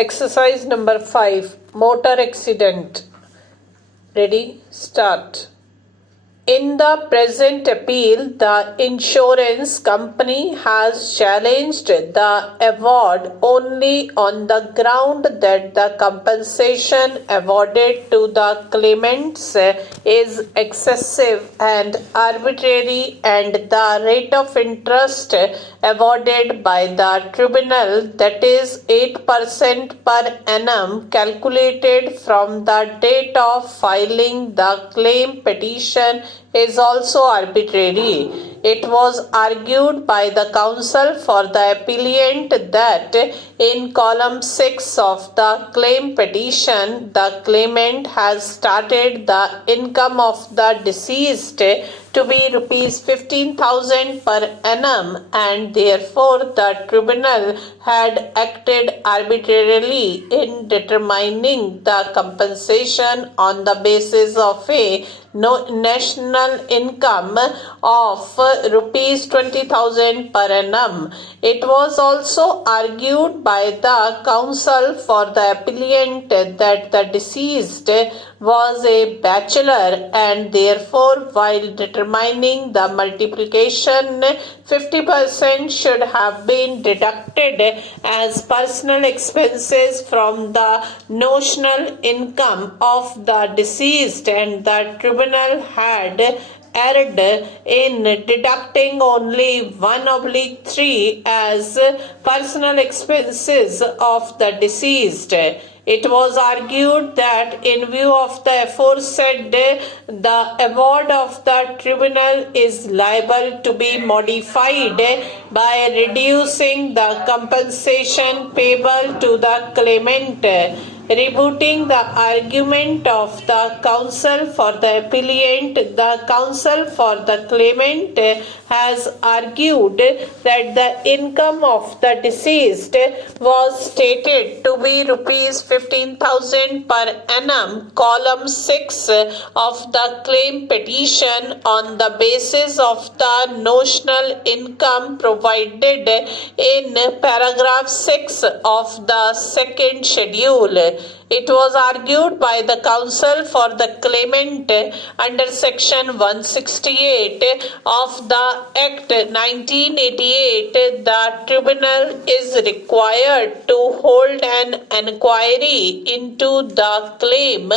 Exercise number 5. Motor accident. Ready? Start. In the present appeal, the insurance company has challenged the award only on the ground that the compensation awarded to the claimants is excessive and arbitrary, and the rate of interest awarded by the tribunal, that is 8% per annum, calculated from the date of filing the claim petition, is also arbitrary. It was argued by the counsel for the appellant that in column 6 of the claim petition, the claimant has stated the income of the deceased to be rupees 15,000 per annum, and therefore the tribunal had acted arbitrarily in determining the compensation on the basis of a national income of rupees 20,000 per annum. It was also argued by the counsel for the appellant that the deceased was a bachelor, and therefore while determining the multiplication, 50% should have been deducted as personal expenses from the notional income of the deceased, and the tribunal had erred in deducting only 1/3 as personal expenses of the deceased. It was argued that in view of the aforesaid, the award of the tribunal is liable to be modified by reducing the compensation payable to the claimant. Rebutting the argument of the counsel for the appellant, the counsel for the claimant has argued that the income of the deceased was stated to be rupees 15,000 per annum, column 6 of the claim petition, on the basis of the notional income provided in paragraph 6 of the second schedule. It was argued by the counsel for the claimant under section 168 of the Act 1988, the tribunal is required to hold an inquiry into the claim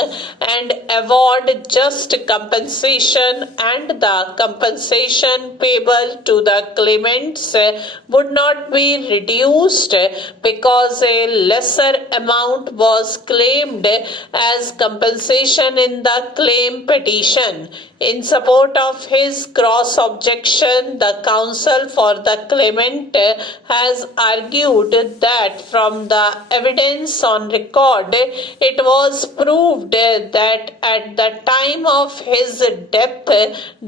and award just compensation, and the compensation payable to the claimants would not be reduced because a lesser amount was claimed as compensation in the claim petition. In support of his cross objection, the counsel for the claimant has argued that from the evidence on record, it was proved that at the time of his death,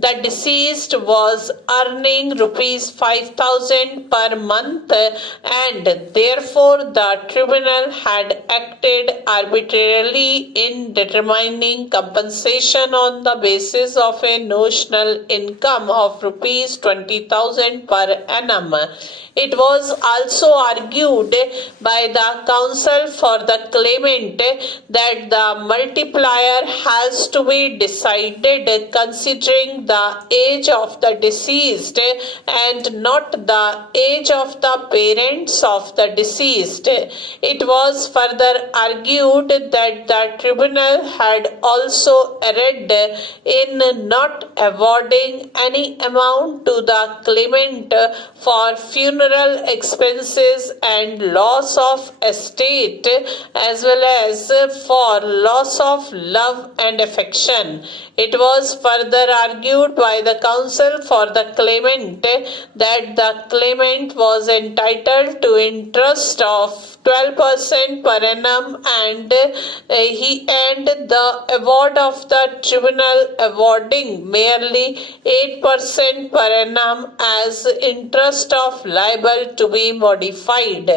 the deceased was earning rupees 5,000 per month, and therefore the tribunal had acted arbitrarily in determining compensation on the basis of a notional income of rupees 20,000 per annum. It was also argued by the counsel for the claimant that the multiplier has to be decided considering the age of the deceased and not the age of the parents of the deceased. It was further argued that the tribunal had also erred in not awarding any amount to the claimant for funeral expenses and loss of estate, as well as for loss of love and affection. It was further argued by the counsel for the claimant that the claimant was entitled to interest of 12% per annum and the award of the tribunal awarding merely 8% per annum as interest of liable to be modified.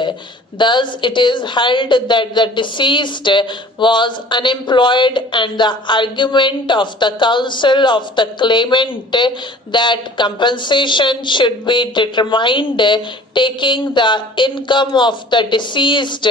Thus, it is held that the deceased was unemployed, and the argument of the counsel of the claimant that compensation should be determined taking the income of the deceased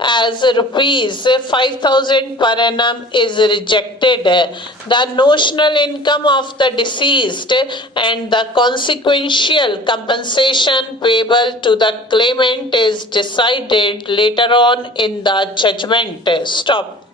as rupees 5,000 per annum is rejected. The notional income of the deceased and the consequential compensation payable to the claimant is decided later on in the judgment. Stop.